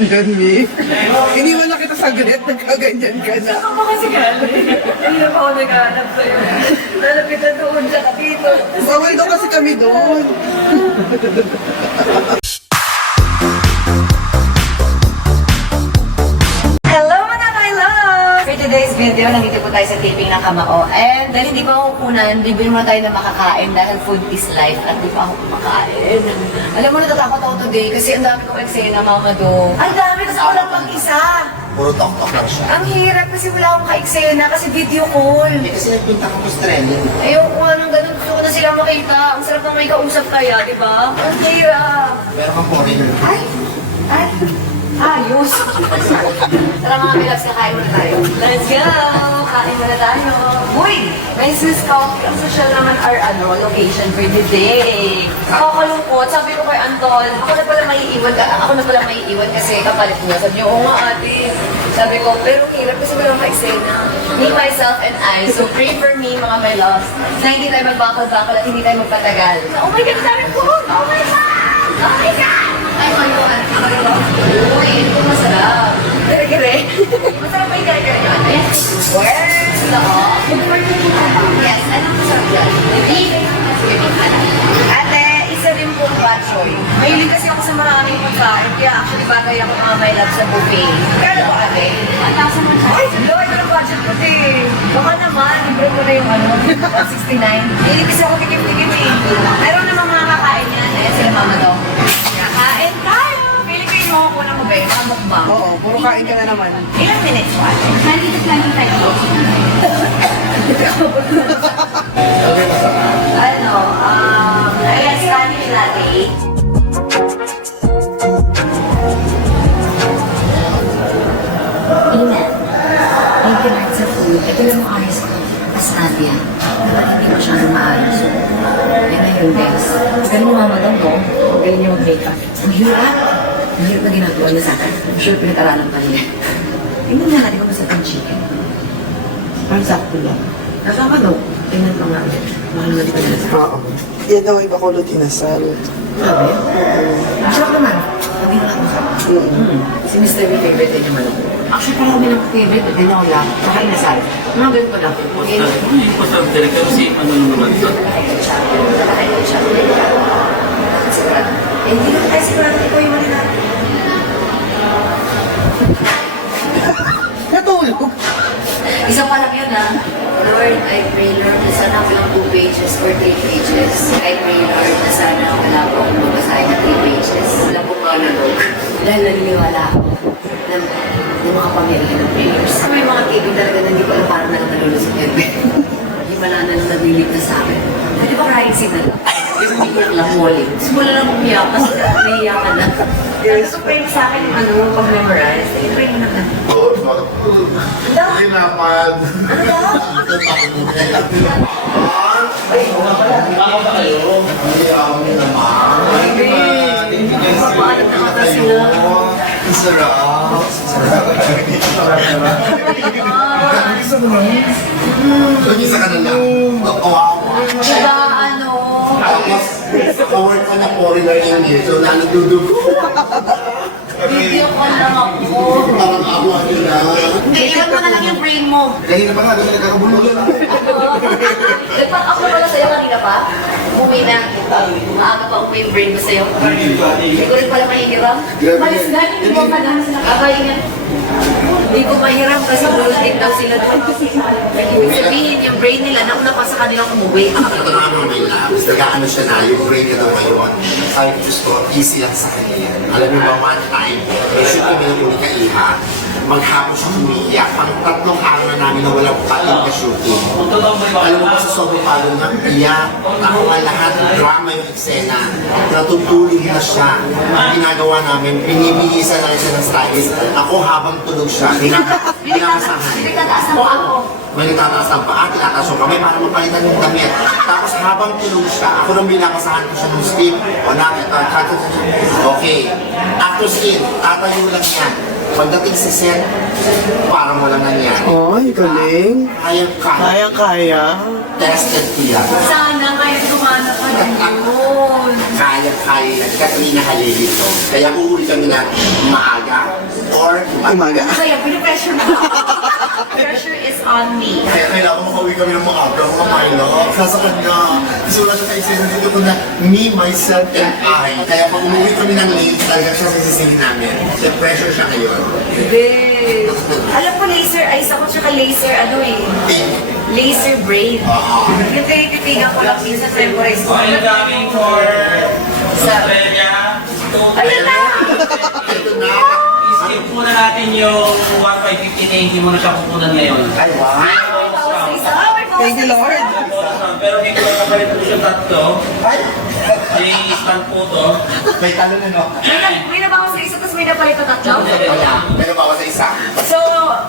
Yan, Mi. Iniwan na kita saglit, nagkaganyan ka na. Saan mo kasi galing? Hindi na pa ako naghahanap sa'yo. Lalapit na doon siya dito. Bawal daw kasi kami doon. Hello mga kailan! For today's video, nandito po tayo sa taping ng Kamao. And dahil hindi pa ako kunan, bibili muna tayo na makakain dahil food is life at di pa ako kumakain. Alam mo, natatakot ako today kasi ang dami kong eksena, Mama Do. Ang dami kasi ako lang pag-isa. Puro tok-tok lang siya. Ang hirap kasi wala akong ka-eksena kasi video call. Eh, kasi nagpunta ko sa training. Ayoko nga ng ganun. Gusto ko na sila makita. Ang sarap na may kausap kaya, di ba? Ang hirap. Meron kang foreigner. Ay! Ay! Ayos! Tara mga milags, kakain muna tayo. Let's go! Kain muna tayo. Uy! Mrs. Coffee, ang social naman our location for the day. Nakakalungkot. Sabi ko kay Anton, ako na pala maiiwan kasi kapalit niya. Sabi niya, oo nga ate. Sabi ko, pero hirap kasi walang ma-eksena. Me, myself, and I. So pray for me, mga my loves, na hindi tayo magbakal-bakal at hindi tayo magpatagal. Oh my God, dami po! Oh my God! Oh my God! Ay, maluan. Uy, ito masarap. Gare-gare. Masarap ba yung gare-gare nyo? Yes. Where's the off? Yes, anong masarap yan? Beef. Ate, isa rin pong batchoy. Mahilig kasi ako sa maraming pagkain, kaya actually bagay ako mga my love sa buffet. Kaya ba ate? Ang tasa mo siya. Ay, lower ko ng budget ko din. Baka naman, libre ko na yung 169. Mahilig kasi ako tikim-tikim eh. Meron namang mga kakain yan. Ayan sila Mama Do. Kain tayo! Pilipin mo ako ng mabay, mga mukbang. Oo, puro kain ka na naman. Ilang minutes pa? Nandito lang tayo. Ayan, Spanish latte. Ina, thank you Lord sa food. Ito lang ang ayos ko. As Nadia, dapat hindi masyadong maayos. Yan na yun, guys. Galing mo Mama daw, no? Galing niyo mag-makeup. Ang hirap. Ang hirap na ginagawa niya sa akin. I'm sure pinag-aralan pa niya. Tingnan nga natin kung masarap yung chicken. Parang sakto lang. Nasaan ka daw? Tingnan pa nga. Mahal na di pa nila sa Oo. Yan daw ay bakulot inasal. Sabi? Masarap naman. Sabi na ako. Si Mr. may favorite din naman ako. Actually, parang kami ng favorite. Ganyan ko lang. Saka inasal. Mga ganito lang. Hindi ko sa director kasi ano naman ito. Hindi lang tayo sigurado ko yung mali natin. Natulog. Isa pa lang yun ha. Lord, I pray Lord na sana walang 2 pages or 3 pages. I pray Lord na sana wala po akong mabasahin na 3 pages. Wala pong monologue. Dahil naniniwala ako na makapamilya ng prayers. May mga kibig talaga na hindi ko alam parang nalang nalulusot yun. Hindi pala nalang nabilig sa akin. Pwede ba crying scene na lang? Pero hindi ko lang walling. Simula lang umiyak kasi naiiyakan na. Gusto pa yun sa akin yung pag-memorize. I-pray mo naman. Pinapad. Ano daw? Baka ba kayo? Hindi ako naman. Papaalam na kata sila. Ang sarap. Isa ka na lang. Wow. Diba ano? Tapos, forward ko na foreigner English. So, nanududugo. Video call lang ako. Parang ako ano na. Hindi, iwan mo na lang yung brain mo. Dahil na ba nga, doon nagkakabulugan. Nagpa-upload pala sa'yo kanina pa? Umuwi na. Maaga pa umuwi yung brain mo sa'yo. Hindi ko rin pala mahihiram. Malis na, hindi mo pa na. Abay nga. Hindi ko mahiram kasi bulletin daw sila doon. Ibig sabihin, yung brain nila nauna pa sa kanilang umuwi. Ito na ano may labs. Nag-ano siya na, yung brain niya daw ngayon. Sabi ko, Diyos ko, easy lang sa kanya yan. Alam mo ba, one time, may shoot kami ng Unika Iha. Maghapon siya umiiyak. Pang 3 araw na namin na walang pain na shooting. Alam mo ba sa sobrang palo niya, iyak. Ako nga lahat, drama yung eksena. Natutulog na siya. Ang ginagawa namin, binibihisan na siya ng stylist. Ako habang tulog siya, hinakasahan. Nagtataas ng paa ko. May nagtataas ng paa, tinataas yung kamay para mapalitan yung damit. Tapos habang tulog siya, ako nang binakasahan ko siya ng stick. O nakit, okay. After scene, tatayo lang yan. Pagdating sa set, parang wala nangyari. Ay, galing. Kaya. Kaya. Tested ko yan. Sana ngayon gumana pa din yun. Kaya yan. Katrina Halilito. Kaya uuwi kami na maaga. Umaga. Kaya, pinipressure mo. Pressure is on me. Kaya kailangan makauwi kami ng mga aga, mga pilot. Nasa kanya. Kasi wala siya kaisipan dito ko na me, myself, and I. Kaya pag umuwi kami ng late, talaga siya sisisihin namin. Kaya pressure siya ngayon. Hindi. Alam ko laser eyes ako, tsaka laser ano eh. Laser brain. Yung tinititigan ko lang minsan sa memorize ko. Okay, coming for Australia. Ayun na! Ito na. Skip muna natin yung 1,550 hindi mo na siya kukunan ngayon. Ay, wow. Thank you, Lord. Pero dito na kapalit ko siya tatlo. Ay, May stand po to. may talo na, no? May nabawas sa isa, tapos may napalit na tatlo? Wala. May nabawa sa isa. So,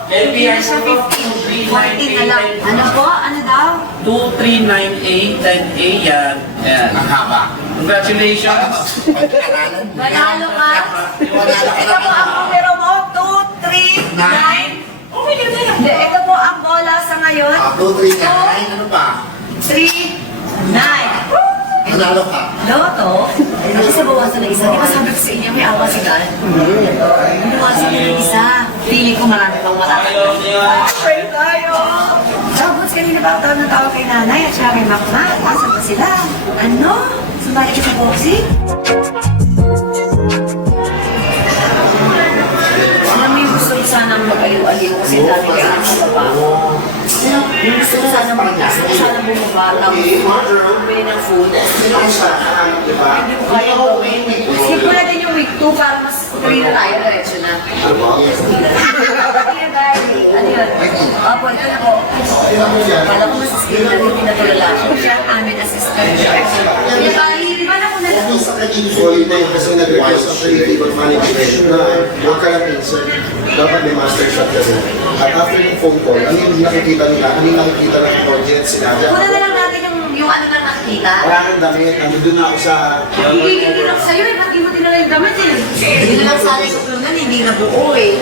hindi na siya 15. 14 na lang. Ano po? Ano daw? 2398 type A yan. Yan. Ang haba. Congratulations. Pag-aralan mo yan. Manalo ka? Manalo ka Ito po ang numero mo. 2, 3, 9. Oh, may na yan. Ito po ang bola sa ngayon. 2, 3, 9. Ano pa? 3, 9. Manalo ka. Loto? Kasi bawasan na isa. Di ba sabi ko sa inyo, may awa si God? Bawasan na ng isa. Feeling ko marami pang marami. Ayaw niya. Pray tayo! Tapos kanina ba tawag na tawag kay nanay at siya kay Makma? Asan ba sila? Ano? Sumali ka sa boxing? Mami, gusto ko sanang mag-aliw-aliw kasi dami kayo sa baba. Gusto ko sanang bumaba ng bumili ng food. Hindi ko kaya gawin. Skip mo natin yung week 2 para mas free na tayo, diretso na. Kaya dahil, ano yun? Opo, ito na po. Kala ko mas skip na hindi natulala. Siya ang aming assistant. Di ba na po na Usually na yung kasi nag-request ng political management na huwag ka lang insert. Dapat may master shot ka rin. At after yung phone call, ano yung nakikita nila? Ano yung nakikita ng audience? Sinabi Kuna na lang natin yung ano na nakikita. wala nang damit. Nandun na ako sa... Hindi lang sa'yo eh, ba't di mo dinala yung damit eh? Hindi na lang sana yung suplemen, hindi na buo eh.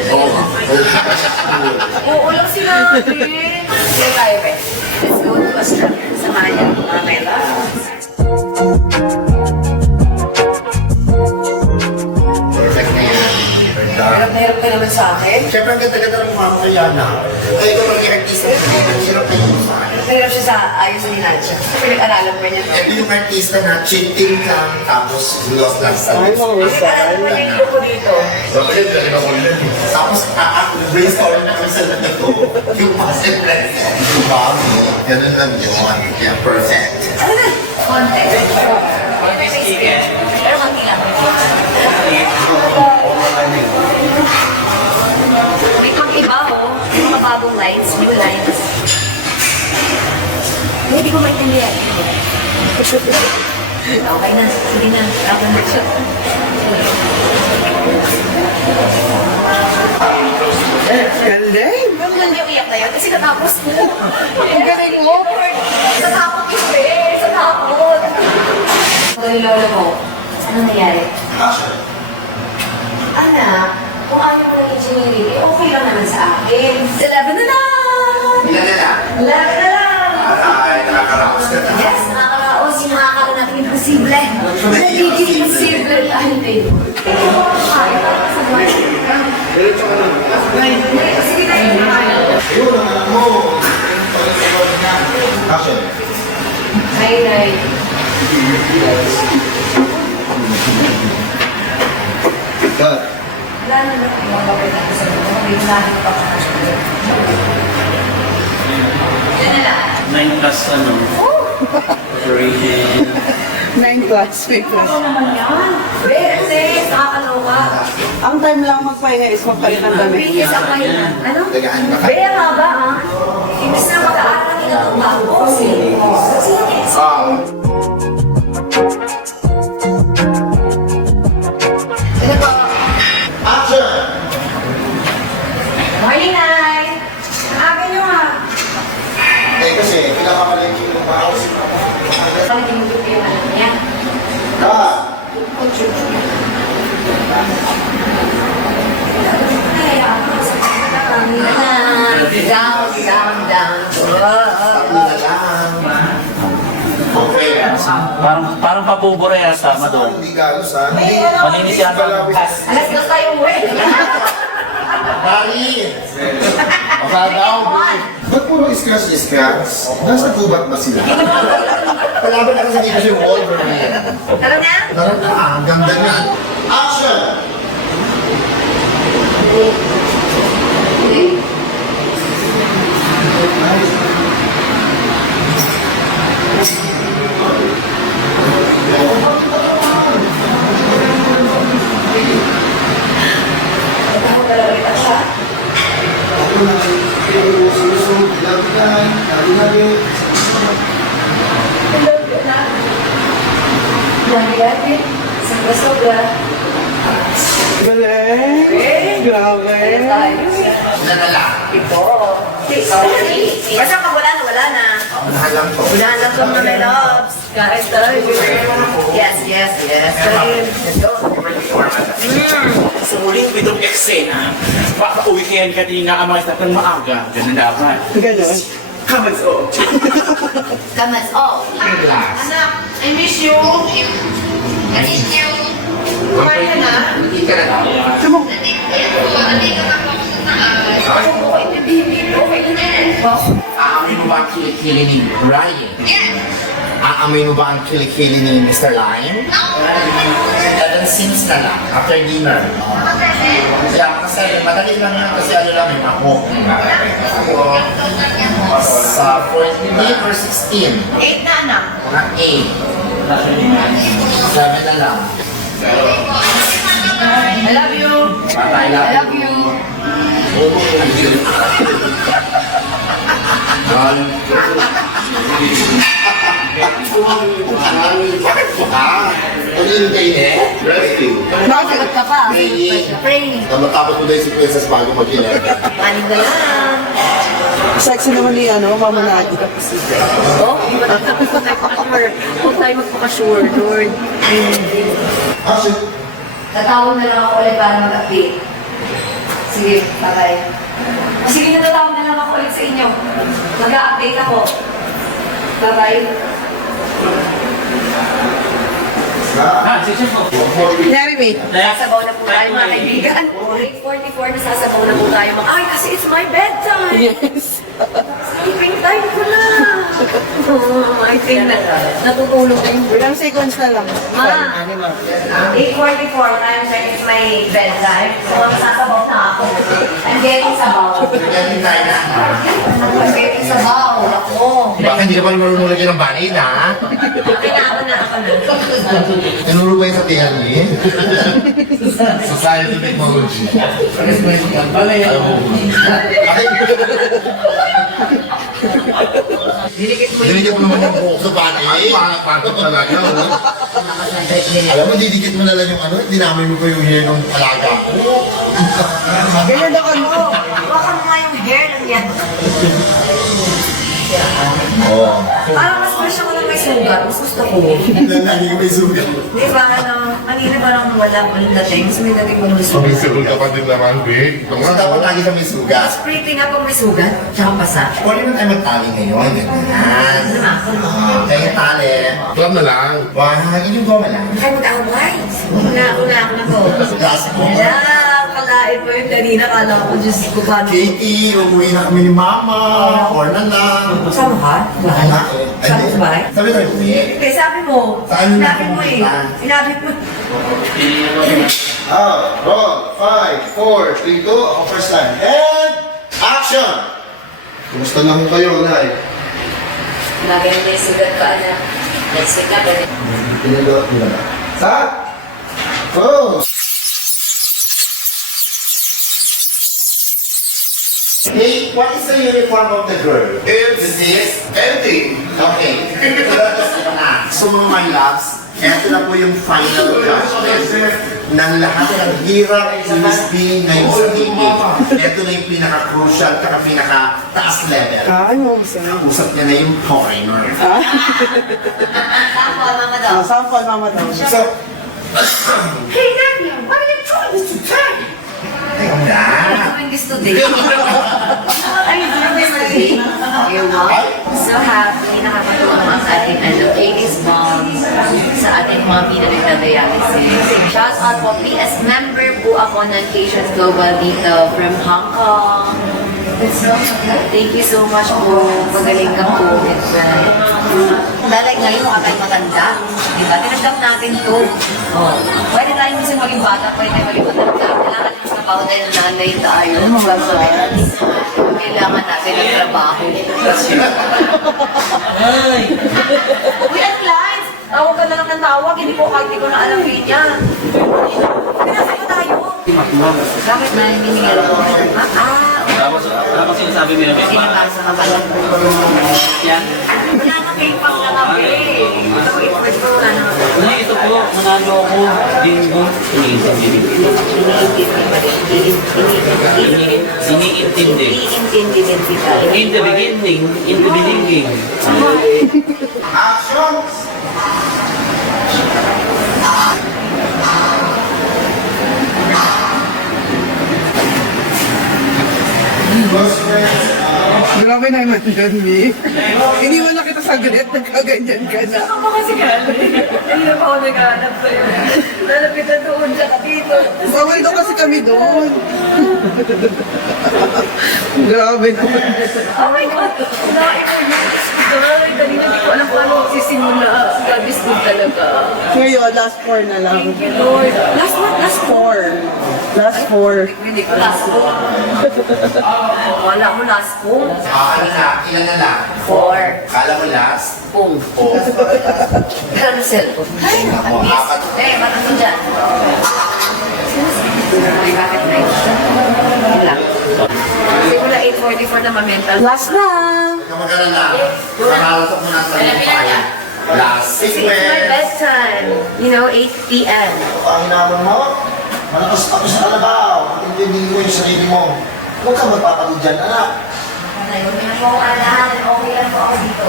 Oo lang sinabi. Sige tayo, Pe. Let's go to Australia. Samahan niyo mga kailan. Perfect na yan. Hirap ka naman sa akin. Siyempre, ang ganda-ganda ng mukha mo kay Yana. Kaya ikaw maging artista, ang hirap na yun sa akin. Hirap siya sa ayos ni Nadia. Pinag-aralan pa niya. Ito yung artista na cheating lang, tapos lost lang sa lips. Pinag-aralan pa niya yung grupo dito. Tapos, brainstorm na kami sa ganito. Yung positive. Diba? Ganun lang yun. Yeah, perfect. Ano na? Konti. Konti experience. Pero konti lang. Itong iba oh, yung mga bagong lights, new lights. Hindi ko maintindihan. Okay na, hindi na. Okay na siya. Galing. Yung hindi umiyak na yun, kasi natapos ko. Ang galing mo. Natakot yun eh, sa takot. Ito yung lolo mo, ano nangyari? Anak, kung ayaw mo ng engineering, eh, okay lang naman sa akin. 11 na lang! Ilan na lang? 11 na lang! Ay, nakakaraos ka na. Yes, nakakaraos, yung nakakala natin imposible. Nagiging imposible tayo din. Sige na yun. Yun, ang alam mo. Action. Hi, Nay. Cut. Wala na na kayo mga babay natin sa mga biglahin pa pa. Yan na lang. 9 plus ano. Operating. 9 plus, 3 plus. Ano naman yan? Berte, nakakaloka. Ang time lang magpahinga is magpalit ng damit. Bigis ang pahinga. Ano? Dagaan ba ka? Bea nga ba, ha? Imbis na mag-aaral nila ng bago. Ito po. Action. Morning, Nay. Ang aga nyo, ha? Eh kasi, pinakamalengking ng baos. Bakit yung gusto yung alam niya? Cut. Down. Una lang. Okay. Parang pabubura yata, Madon. Hindi galos ha. Malinis yata. Alas dos tayo uwi. Kadaw, Ba't puro iskas-iskas? Nasa gubat ba sila? kalaban ako sa dito si Wolverine. Tara na? Tara na, ang ganda niya. Action! Ako talaga kita siya. Ako na, susunod, labihan, labihan. Grabe. Sobra-sobra. Galing. Grabe. Wala na lang. Ito. Basta pag wala na. Unahan lang to. Unahan lang to mga loves. Kahit tayo. Yes. Kain. Let's go. Sa muling pitong eksena, pauwi kayan kanina ang mga staff ng maaga. Ganun dapat. Ganon. Comments oh. Comments off. Relax. Anak, I miss you. I miss you. Kumain ka na? Hindi ka na lang. Aamoy mo ba ang kilikili ni Ryan? Aamoy mo ba ang kilikili ni Mr. Lime? Ilang scenes na lang, after dinner. Kaya kasi madali lang yan kasi ano lang yung ako. Sa 14 or 16, 8 na anak. mga 8. 7 na lang. I love you. Bye-bye, I love you. Bakit po ka? Pag-iintay eh? Resting. Bakit ka pa? Praying. Praying. Matapos mo dahil si Princess bago mag-inay. Panig na lang. Sexy naman ni Mama Nadi. Oh, huwag tayo magpaka-sure, Lord. Action! Tatawag na lang ako ulit para mag-update. Sige, bye-bye. Sige, natatawag na lang ako ulit sa inyo. Mag-update ako. Bye-bye. Section po. Kunyari, may. Nasasabaw na po tayo mga kaibigan. 8:44, nasasabaw na po tayo. Ay, kasi it's my bedtime. Yes. Sleeping time ko na. I think na natutulog na yung Ilang seconds na lang. Ma, 8:44 time check is my bedtime. So, nasasabaw na ako. I'm getting sabaw. Ganyan tayo na. I'm getting sabaw. Ako. Baka hindi ka pa marunong lagyan ng banid, ha? Kailangan na ako na. Tinuro ba yung sa tiyan niya? Society Technology. Ayaw mo. Ay! Dinikit mo naman yung buhok sa banid. Pangit talaga. Alam mo, didikit mo na lang yung ano, dinamay mo pa yung hair ng alaga ko. Ganyan ako, no? Baka mo nga yung hair lang yan. Oo. Parang mas fresh ako na may sugat. Mas gusto ko. Lagi may sugat. Di ba, kanina parang walang dating. Mas may dating mo may sugat. Sumisigol ka pa din naman, Vic. Ito nga, Kasi dapat lagi ka may sugat. Mas pretty nga pag may sugat. Tsaka pasa. Kung naman tayo magtali ngayon, ganyan. Kaya tali. Club na lang. Wah, inyong gawa lang. Kaya mag-away. Una ako na ko. Last mo. Kaya, kalain mo yung kanina. Kala ko, Diyos ko, paano? Katie, uuwi na kami ni Mama. Or na lang. Sama ka? Wala eh. Sabi ko ba? Sabi tayo, uwi. Kaya sabi mo. Saan na Sinabi mo eh. pumunta? Sinabi mo. Roll! 5, 4, 3, 2. Ako first time. And action! Kumusta na ho kayo, Nay? Lagi may sugat ka, anak. Next week na, pwede. Pinagawa nila na. Sa? Oh! Hey, what is the uniform of the girl? It's this? Empty. Okay. So mga my loves, eto na po yung final judgment ng lahat ng hirap ni Miss B ngayon sa dating. Eto na yung pinaka-crucial at pinaka-taas level. Ay, mo gusto na. Usap niya na yung foreigner. Tama, mama daw. Sample, Mama daw. So, Hey, Nadia, what are you trying to say? teka na. Ano yung gusto din? Ay, you're welcome. So happy, nakakatulong ang ating ladies mom sa ating mga pinag-dialysis. Shout out po, PS member po ako ng Patients Global dito from Hong Kong. Thank you so much po. Magaling ka po. Lalay ngayon, mukha tayong matanda. Diba? Tinagdam natin to. Oh. Pwede tayong minsan maging bata, pwede tayong maging matanda. Kailangan yung trabaho dahil nanay tayo. Kailangan natin ng trabaho. Uy, at live! Tawag ka na lang ng tawag, hindi po kahit hindi ko na alam niya. Pinasa ko tayo. Bakit na hiningal ko? Tapos sinasabi mo namin, Sinabasa ka pala. yan. Wala na kayo pang nakabi. Ito, pwede ko wala na. Ano ito po, manalo ako, bingo, iniintindi. Iniintindi. Iintindi din kita. In the beginning, in the beginning. Action! Grabe naman yun, Mi. Iniwan na kita saglit, nagkaganyan ka na. Ako kasi gano'n. Hindi na pa ako naghanap sa'yo. Lalapitan doon, tsaka dito. Bawal daw kasi kami doon. Grabe naman. Oh my God! Naipon yun. Grabe, kanina hindi ko alam paano magsisimula. God is good talaga. Ngayon, last 4 na lang. Thank you, Lord. Last one, last four. Last 4. Hindi ko last four. Wala mo last four. Ano na? Ilan na lang? Four. Kala mo last? Pung. Oh. Pero ano cellphone? Ay, Ako, apat. Eh, matang ko dyan. Ay, bakit na yun? Yun lang. Simula 8:44 na ma-mental. Last na. Kamagana na. Nakaratok mo na sa last It's my segment. bedtime. You know, 8 p.m. Ang naman mo, malakas ako sa kalabaw. Intindihin mo yung sarili mo. Huwag ka magpapagod dyan, anak. Huwag mo na po alahan. Okay lang po ako dito.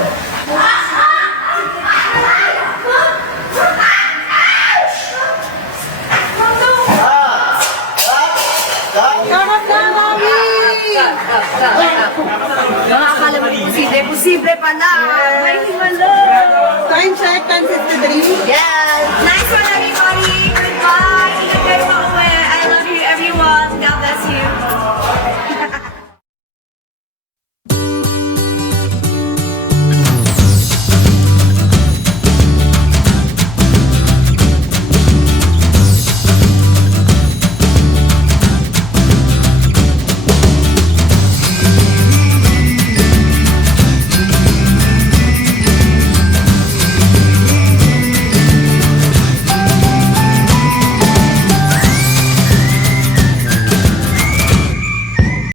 Mga akala mo posible, posible pala. May himala. Time check, 10:53. Yes. Nice one, everybody. Goodbye. Ingat kayo pa uwi. I love you, everyone. God bless you.